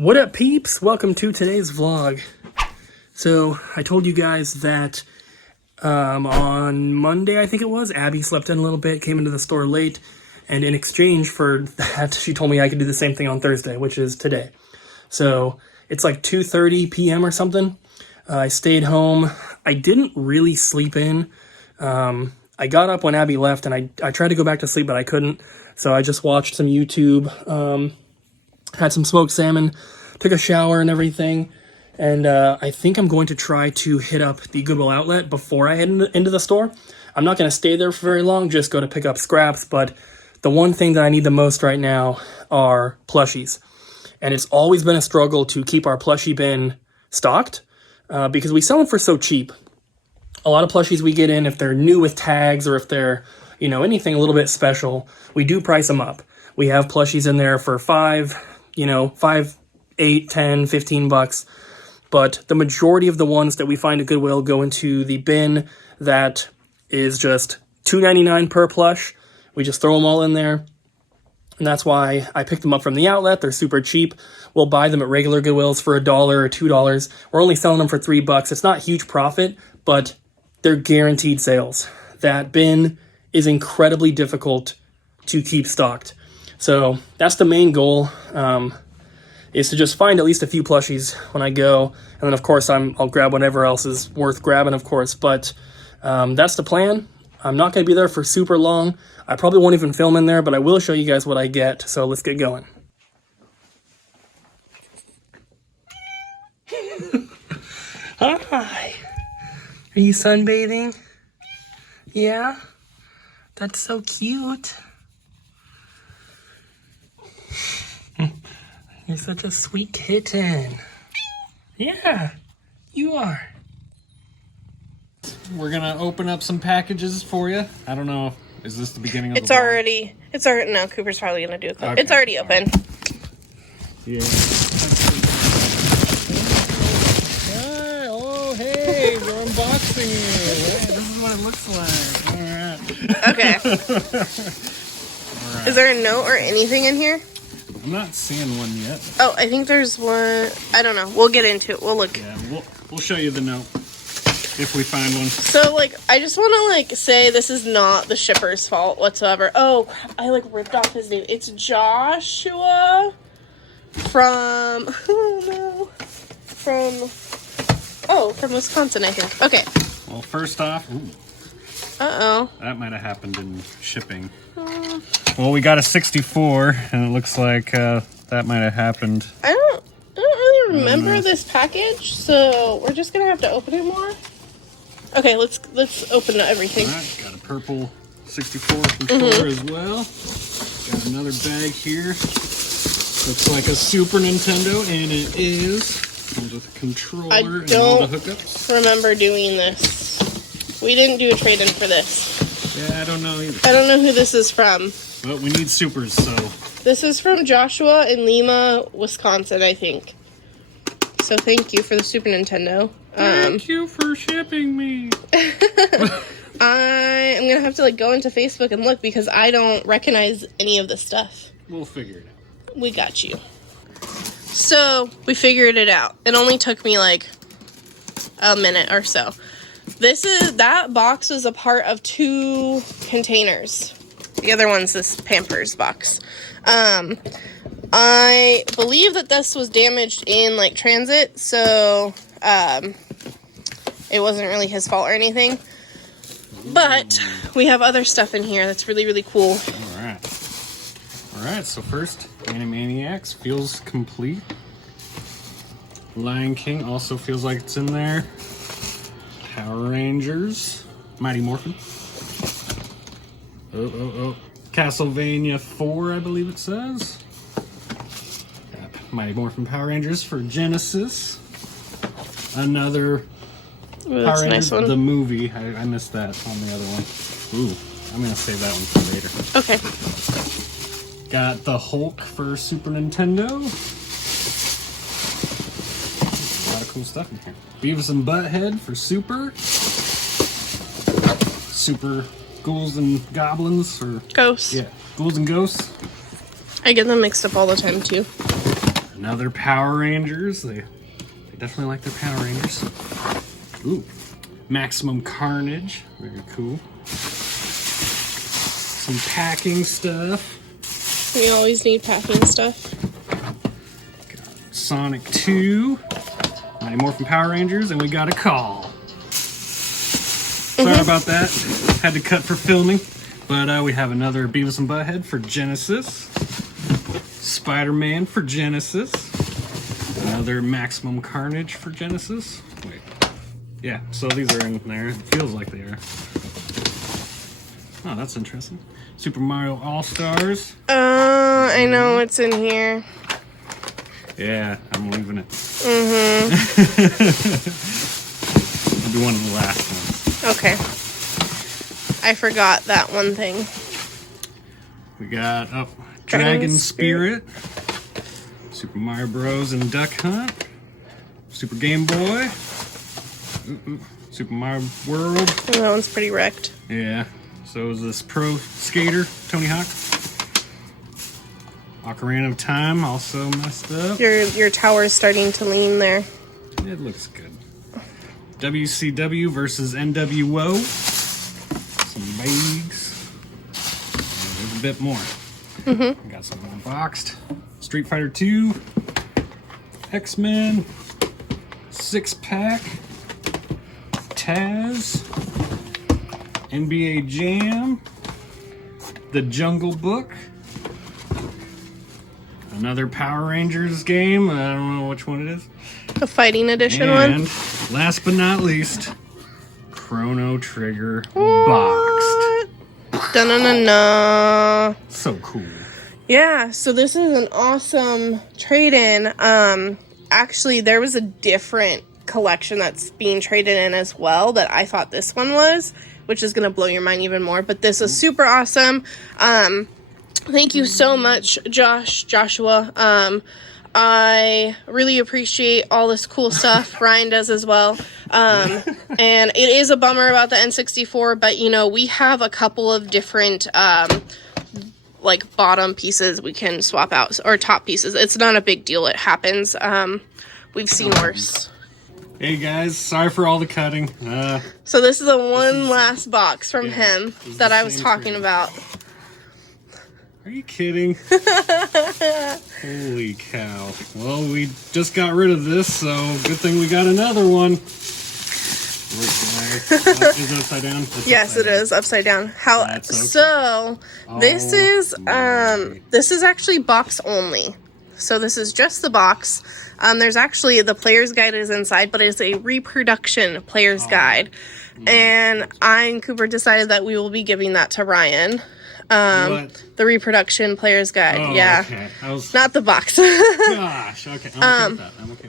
What up, peeps? Welcome to today's vlog. So I told you guys that on Monday, I think it was, Abby slept in a little bit, came into the store late, and in exchange for that, she told me I could do the same thing on Thursday, which is today. So it's like 2:30 p.m. or something. I stayed home. I didn't really sleep in. I got up when Abby left, and I tried to go back to sleep, but I couldn't. So I just watched some YouTube, had some smoked salmon, took a shower and everything. And I think I'm going to try to hit up the Goodwill outlet before I head into the store. I'm not going to stay there for very long, just go to pick up scraps. But the one thing that I need the most right now are plushies. And it's always been a struggle to keep our plushie bin stocked because we sell them for so cheap. A lot of plushies we get in, if they're new with tags or if they're, anything a little bit special, we do price them up. We have plushies in there for $5, $8, $10, $15. But the majority of the ones that we find at Goodwill go into the bin that is just $2.99 per plush. We just throw them all in there. And that's why I picked them up from the outlet. They're super cheap. We'll buy them at regular Goodwills for $1 or $2. We're only selling them for $3. It's not huge profit, but they're guaranteed sales. That bin is incredibly difficult to keep stocked. So that's the main goal, is to just find at least a few plushies when I go. And then, of course, I'll grab whatever else is worth grabbing, of course. But that's the plan. I'm not going to be there for super long. I probably won't even film in there, but I will show you guys what I get. So let's get going. Hi. Are you sunbathing? Yeah? That's so cute. You're such a sweet kitten. Yeah, you are. We're gonna open up some packages for you. I don't know. Is this the beginning of the It's already, no, Cooper's probably gonna do it. Okay. It's already open. Yeah. Oh, hey, we're unboxing you. This is what it looks like. All right. Okay. All right. Is there a note or anything in here? I'm not seeing one yet. Oh, I think there's one. I don't know. We'll get into it. We'll look. Yeah, we'll show you the note if we find one. So, I just want to, say this is not the shipper's fault whatsoever. Oh, I, ripped off his name. It's Joshua from, from Wisconsin, I think. Okay. Well, first off, ooh, uh-oh. that might have happened in shipping. Well, we got a 64, and it looks like that might have happened. I don't really remember this package, so we're just gonna have to open it more. Okay, let's open everything. All right, got a purple 64 controller as well. Got another bag here. Looks like a Super Nintendo, and it is. Comes with a controller and all the hookups. Remember doing this. We didn't do a trade-in for this. Yeah, I don't know either. I don't know who this is from. But we need supers, so. This is from Joshua in Lima, Wisconsin, I think. So thank you for the Super Nintendo. Thank you for shipping me. I am gonna have to go into Facebook and look because I don't recognize any of this stuff. We'll figure it out. We got you. So we figured it out. It only took me a minute or so. That box was a part of 2 containers. The other one's this Pampers box. I believe that this was damaged in transit, so it wasn't really his fault or anything. But we have other stuff in here that's really, really cool. Alright, so first, Animaniacs feels complete. Lion King also feels like it's in there. Power Rangers. Mighty Morphin. Oh. Castlevania 4, I believe it says. Mighty Morphin Power Rangers for Genesis. Another Power Rangers, nice one. The movie. I missed that on the other one. Ooh, I'm going to save that one for later. Okay. Got the Hulk for Super Nintendo. A lot of cool stuff in here. Beavis and Butthead for Super. Super Ghouls and Goblins for... Ghosts. Yeah, Ghouls and Ghosts. I get them mixed up all the time, too. Another Power Rangers. They definitely like their Power Rangers. Ooh, Maximum Carnage. Very cool. Some packing stuff. We always need packing stuff. Got Sonic 2. Mighty Morphin Power Rangers, and we got a call. Sorry about that. Had to cut for filming. But we have another Beavis and Butthead for Genesis. Spider-Man for Genesis. Another Maximum Carnage for Genesis. Wait. Yeah, so these are in there. It feels like they are. Oh, that's interesting. Super Mario All-Stars. I know it's in here. Yeah, I'm leaving it. Mm-hmm. It'll be one of the last ones. Okay. I forgot that one thing. We got Dragon Spirit. Super Mario Bros. And Duck Hunt. Super Game Boy. Super Mario World. Oh, that one's pretty wrecked. Yeah. So is this Pro Skater, Tony Hawk. Ocarina of Time also messed up. Your tower's starting to lean there. It looks good. WCW versus NWO. Some bags. There's a bit more. Mm-hmm. Got some unboxed. Street Fighter 2. X-Men. 6-pack. Taz. NBA Jam. The Jungle Book. Another Power Rangers game. I don't know which one it is. The Fighting Edition And one. last but not least, Chrono Trigger boxed. Da-na-na-na. So cool. Yeah, so this is an awesome trade-in. Actually, there was a different collection that's being traded in as well that I thought this one was, which is going to blow your mind even more. But this is super awesome. Thank you so much, Joshua. I really appreciate all this cool stuff. Ryan does as well. And it is a bummer about the N64, but, you know, we have a couple of different, like, bottom pieces we can swap out, or top pieces. It's not a big deal. It happens. We've seen worse. Hey guys, sorry for all the cutting. So this is the one last box from him that I was talking about. Are you kidding? Holy cow. Well, we just got rid of this, so good thing we got another one. Is it upside down? Yes, it is upside down. Okay. So this is actually box only. So this is just the box. There's actually the player's guide is inside, but it's a reproduction player's guide. And I and Cooper decided that we will be giving that to Ryan. The reproduction player's guide. Oh, yeah. Okay. Not the box. Gosh, okay. I'm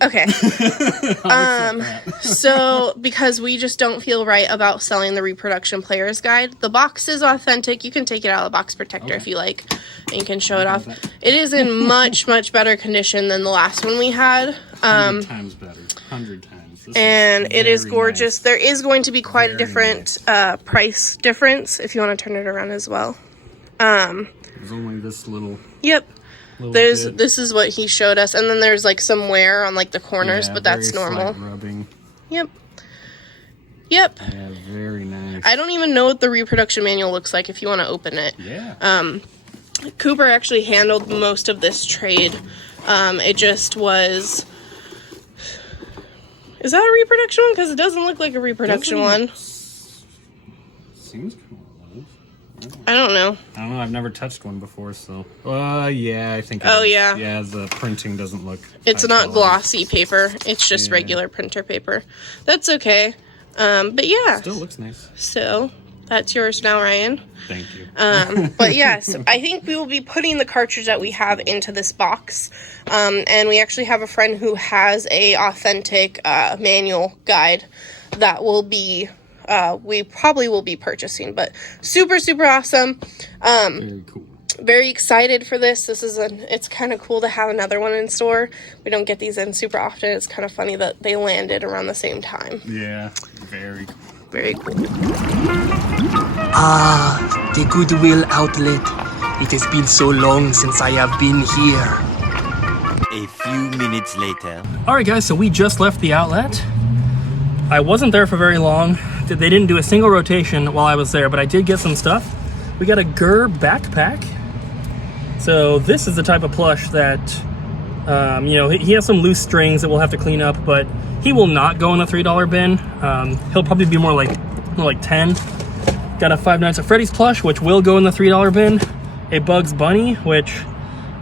okay with that. Okay. So because we just don't feel right about selling the reproduction player's guide, the box is authentic. You can take it out of the box protector if you like, and you can show it off. It is in much, much better condition than the last one we had. 100 times better. 100 times. And it is gorgeous. Nice. There is going to be quite a different price difference if you want to turn it around as well. There's only this little. Yep. Little bit. This is what he showed us, and then there's like some wear on like the corners, but that's normal. Rubbing. Yep. Yeah, very nice. I don't even know what the reproduction manual looks like if you want to open it. Yeah. Cooper actually handled most of this trade. It just was. Is that a reproduction one? Because it doesn't look like a reproduction one. Seems cool. I don't know. I've never touched one before, so. Yeah, I think. Yeah. Yeah, the printing doesn't look. It's not glossy paper. It's just regular printer paper. That's okay. But yeah. Still looks nice. So that's yours now, Ryan. Thank you. But yes, I think we will be putting the cartridge that we have into this box. And we actually have a friend who has a authentic manual guide that will be. We probably will be purchasing, but super, super awesome. Very cool. Very excited for this. It's kind of cool to have another one in store. We don't get these in super often. It's kind of funny that they landed around the same time. Yeah, very cool. Very cool. Ah, the Goodwill outlet. It has been so long since I have been here. A few few minutes later. All right, guys, so we just left the outlet. I wasn't there for very long. They didn't do a single rotation while I was there, but I did get some stuff. We got a Gur backpack. So this is the type of plush that, you know, he has some loose strings that we'll have to clean up, but he will not go in the $3 bin. He'll probably be more like 10. Got a Five Nights at Freddy's plush, which will go in the $3 bin. A Bugs Bunny, which,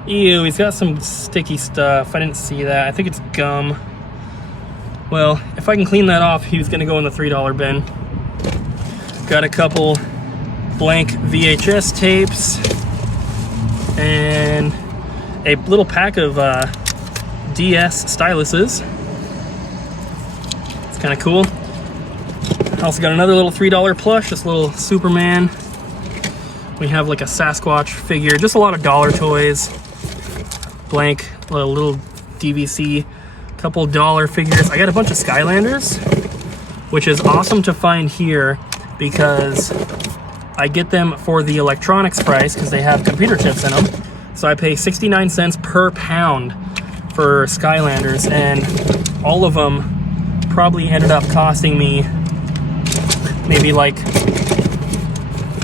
ew, he's got some sticky stuff. I didn't see that. I think it's gum. Well, if I can clean that off, he's gonna go in the $3 bin. Got a couple blank VHS tapes and a little pack of DS styluses. It's kind of cool. I also got another little $3 plush, this little Superman. We have like a Sasquatch figure, just a lot of dollar toys. Blank, little DVC, couple dollar figures. I got a bunch of Skylanders, which is awesome to find here because I get them for the electronics price because they have computer chips in them. So I pay 69 cents per pound for Skylanders, and all of them probably ended up costing me maybe like,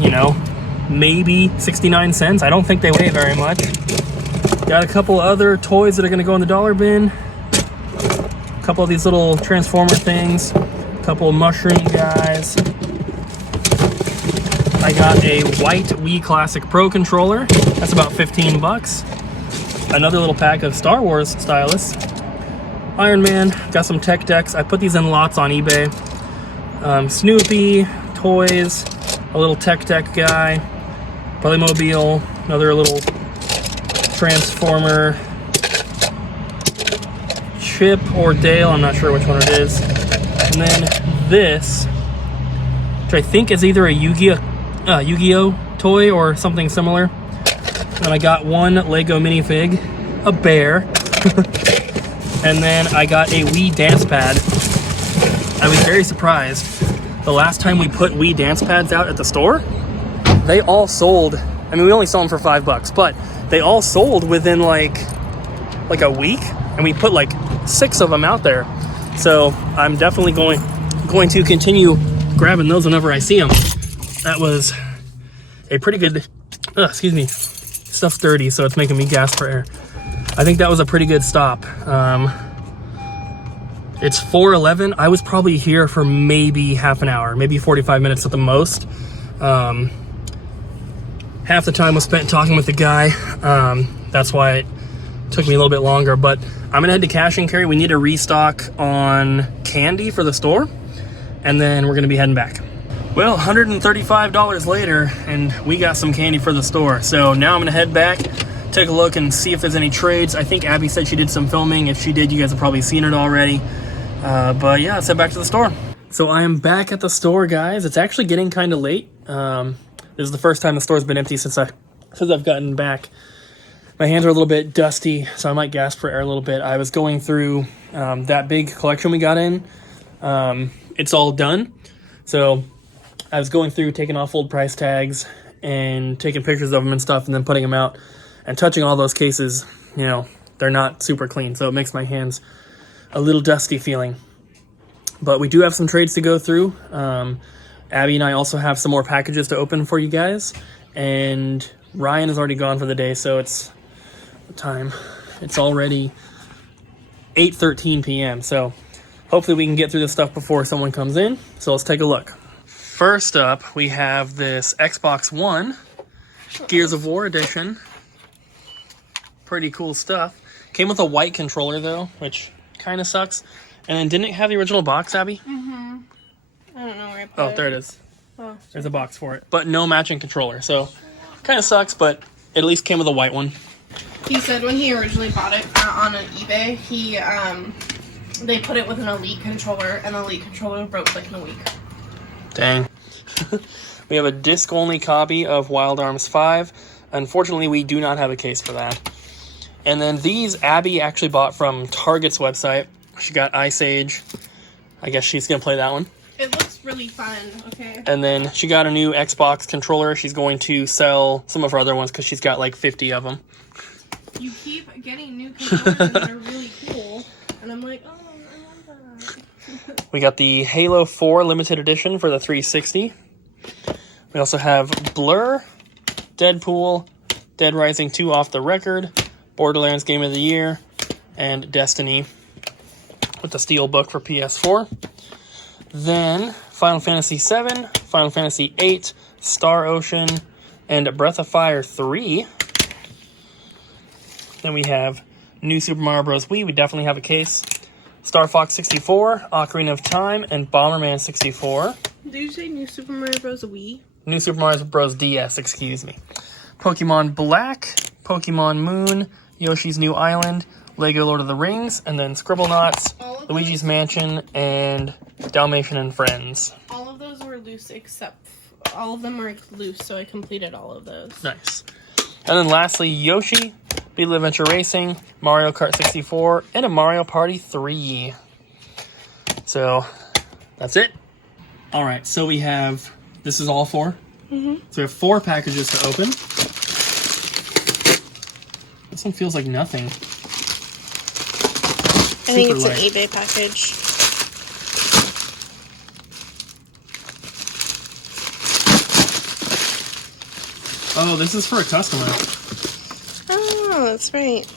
you know, maybe 69 cents. I don't think they weigh very much. Got a couple other toys that are going to go in the dollar bin. A couple of these little Transformer things. A couple of mushroom guys. I got a white Wii Classic Pro controller. That's about 15 bucks. Another little pack of Star Wars stylus. Iron Man. Got some tech decks. I put these in lots on eBay. Snoopy, toys, a little tech deck guy, Playmobil, another little Transformer, Chip or Dale, I'm not sure which one it is. And then this, which I think is either a Yu-Gi-Oh toy or something similar. And I got one Lego minifig, a bear, and then I got a Wii dance pad. I was very surprised. The last time we put Wii dance pads out at the store, they all sold. I mean, we only sold them for $5, but they all sold within like a week, and we put like 6 of them out there. So I'm definitely going to continue grabbing those whenever I see them. That was a pretty good, excuse me, stuff's dirty, so it's making me gasp for air. I think that was a pretty good stop. It's 4:11. I was probably here for maybe half an hour, maybe 45 minutes at the most. Half the time was spent talking with the guy. That's why it took me a little bit longer, but I'm gonna head to cash and carry. We need a restock on candy for the store, and then we're gonna be heading back. Well, $135 later, and we got some candy for the store. So now I'm gonna head back, take a look and see if there's any trades. I think Abby said she did some filming. If she did, you guys have probably seen it already. But yeah, let's head back to the store. So I am back at the store, guys. It's actually getting kind of late. This is the first time the store's been empty since I've gotten back. My hands are a little bit dusty, so I might gasp for air a little bit. I was going through that big collection we got in. It's all done. So I was going through, taking off old price tags and taking pictures of them and stuff, and then putting them out and touching all those cases. You know, they're not super clean, so it makes my hands a little dusty feeling. But we do have some trades to go through. Abby and I also have some more packages to open for you guys. And Ryan is already gone for the day, so it's what time? It's already 8:13 p.m. So hopefully we can get through this stuff before someone comes in. So let's take a look. First up, we have this Xbox One Gears of War edition. Pretty cool stuff. Came with a white controller though, which kind of sucks. And then didn't it have the original box, Abby? Mm-hmm. I don't know where I put it. Oh, there it is. Oh. There's a box for it. But no matching controller, so kind of sucks, but it at least came with a white one. He said when he originally bought it on an eBay, they put it with an Elite controller, and the Elite controller broke like in a week. Dang. We have a disc-only copy of Wild Arms 5. Unfortunately, we do not have a case for that. And then these, Abby actually bought from Target's website. She got Ice Age. I guess she's going to play that one. It looks really fun, okay. And then she got a new Xbox controller. She's going to sell some of her other ones because she's got like 50 of them. You keep getting new controllers and they're really We got the Halo 4 limited edition for the 360. We also have Blur, Deadpool, Dead Rising 2 Off the Record, Borderlands Game of the Year, and Destiny with the Steelbook for PS4. Then Final Fantasy VII, Final Fantasy VIII, Star Ocean, and Breath of Fire 3. Then we have New Super Mario Bros. Wii. We definitely have a case. Star Fox 64, Ocarina of Time, and Bomberman 64. Did you say New Super Mario Bros. Wii? New Super Mario Bros. DS, excuse me. Pokemon Black, Pokemon Moon, Yoshi's New Island, Lego Lord of the Rings, and then Scribblenauts, Luigi's Mansion, and Dalmatian and Friends. All of those were loose except... all of them were loose, so I completed all of those. Nice. And then lastly, Yoshi, Beat Adventure Racing, Mario Kart 64, and a Mario Party 3. So, that's it. Alright, so we have... this is all 4? Mm-hmm. So we have 4 packages to open. This one feels like nothing. I think it's an eBay package. Oh, this is for a customer. Oh, that's right.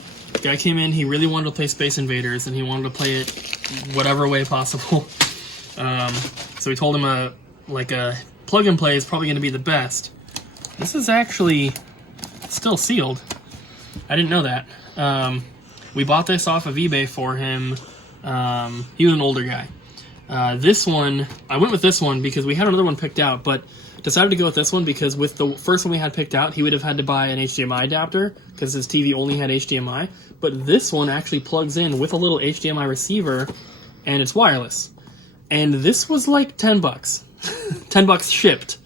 Guy came in, he really wanted to play Space Invaders, and he wanted to play it whatever way possible. So we told him a plug and play is probably going to be the best. This is actually still sealed. I didn't know that. We bought this off of eBay for him. He was an older guy. This one, I went with this one because we had another one picked out, but decided to go with this one because with the first one we had picked out, he would have had to buy an HDMI adapter because his TV only had HDMI. But this one actually plugs in with a little HDMI receiver, and it's wireless. And this was like $10. $10 shipped.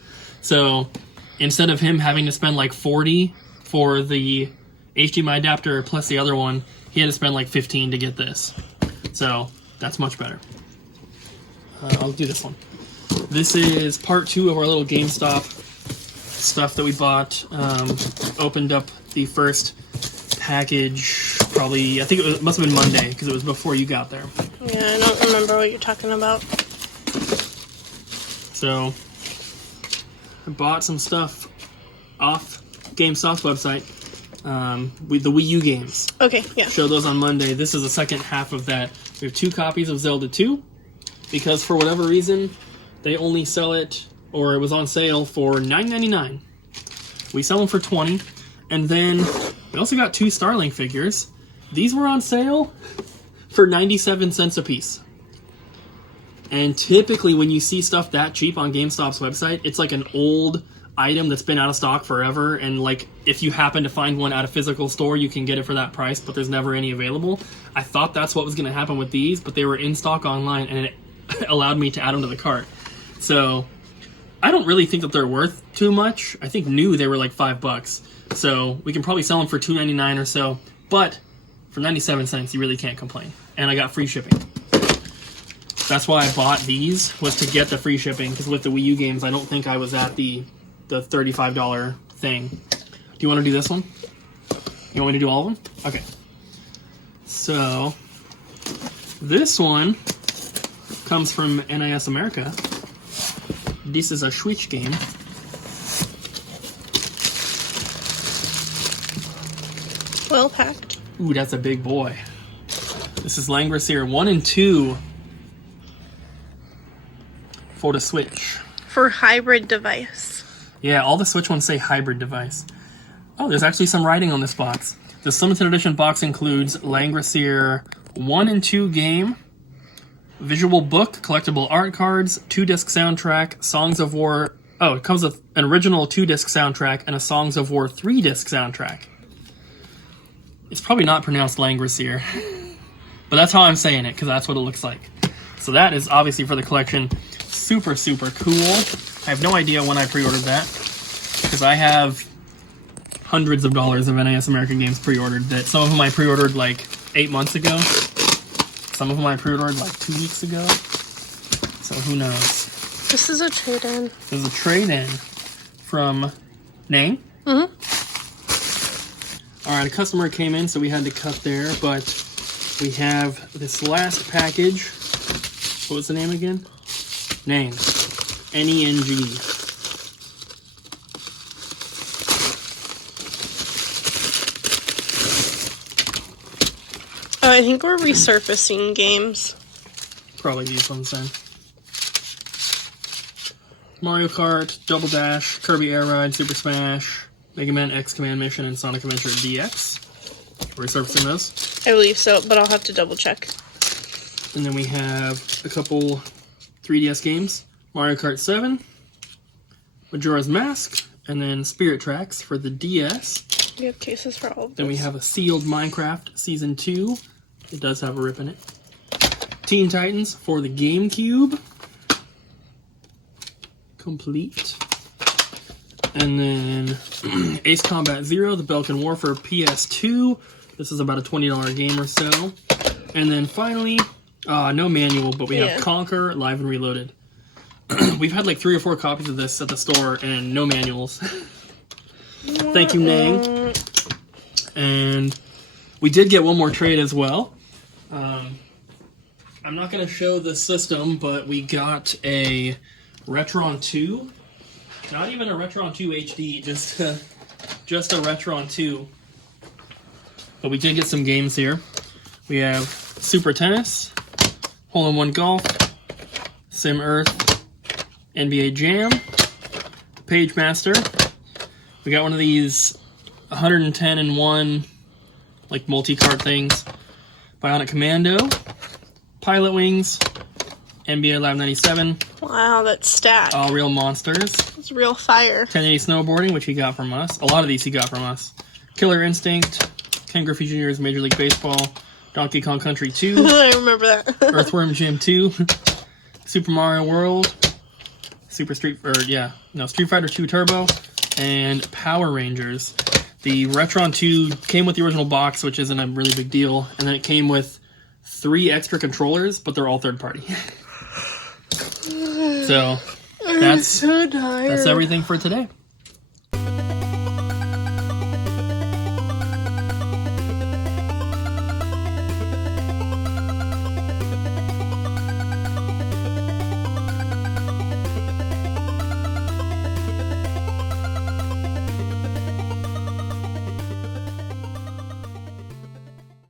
So instead of him having to spend like $40 for the HDMI adapter plus the other one, he had to spend like $15 to get this. So that's much better. I'll do this one. This is part 2 of our little GameStop stuff that we bought. Opened up the first package probably, I think it must have been Monday because it was before you got there. Yeah, I don't remember what you're talking about. So I bought some stuff off GameStop's website. With the Wii U games. Okay, yeah. Show those on Monday. This is the second half of that. We have 2 copies of Zelda 2 because for whatever reason they only sell it, or it was on sale for $9.99. We sell them for $20, and then we also got 2 Starlink figures. These were on sale for 97 cents a piece. And typically when you see stuff that cheap on GameStop's website, it's like an old item that's been out of stock forever, and like if you happen to find one at a physical store you can get it for that price, but there's never any available. I thought that's what was going to happen with these, but they were in stock online and it allowed me to add them to the cart. So I don't really think that they're worth too much. I think new they were like $5, so we can probably sell them for $2.99 or so, but for 97 cents you really can't complain. And I got free shipping. That's why I bought these, was to get the free shipping, because with the Wii U games I don't think I was at the $35 thing. Do you want to do this one? You want me to do all of them? Okay. So, this one comes from NIS America. This is a Switch game. Well packed. Ooh, that's a big boy. This is Langrisser 1 and 2 for the Switch. For hybrid device. Yeah, all the Switch ones say hybrid device. Oh, there's actually some writing on this box. This limited edition box includes Langrisser 1 and 2 game, visual book, collectible art cards, 2-disc soundtrack, Songs of War... oh, it comes with an original 2-disc soundtrack and a Songs of War 3-disc soundtrack. It's probably not pronounced Langrisser, but that's how I'm saying it, because that's what it looks like. So that is obviously for the collection. Super, super cool. I have no idea when I pre-ordered that, because I have hundreds of dollars of NIS American games pre-ordered. That some of them I pre-ordered like 8 months ago. Some of them I pre-ordered like 2 weeks ago. So who knows? This is a trade-in. This is a trade-in from Nang. Mm-hmm. All right, a customer came in, so we had to cut there, but we have this last package What was the name again? Nang. N-E-N-G. Oh, I think we're resurfacing games. Probably these ones then. Mario Kart, Double Dash, Kirby Air Ride, Super Smash, Mega Man X Command Mission, and Sonic Adventure DX. We're resurfacing those. I believe so, but I'll have to double check. And then we have a couple 3DS games. Mario Kart 7, Majora's Mask, and then Spirit Tracks for the DS. We have cases for all of Then we those. have a sealed Minecraft Season 2. It does have a rip in it. Teen Titans for the GameCube. Complete. And then Ace Combat Zero, the Belkin War for PS2. This is about a $20 game or so. And then finally, no manual, but we have Conquer Live and Reloaded. We've had like 3 or 4 copies of this at the store and no manuals. Thank you, Nang. And we did get one more trade as well. I'm not going to show the system, but we got a Retron 2. Not even a Retron 2 HD, just a Retron 2. But we did get some games here. We have Super Tennis, Hole-in-One Golf, Sim Earth, NBA Jam, Page Master. We got one of these 110-in-1 like multi-card things. Bionic Commando, Pilot Wings, NBA Live 97. Wow, that's stacked. All Real Monsters. It's real fire. 1080 Snowboarding, which he got from us. A lot of these he got from us. Killer Instinct, Ken Griffey Jr.'s Major League Baseball, Donkey Kong Country 2, I remember that. Earthworm Jim 2, Super Mario World, Street Fighter 2 Turbo, and Power Rangers. The Retron 2 came with the original box, which isn't a really big deal, and then it came with 3 extra controllers, but they're all third party. So that's everything for today.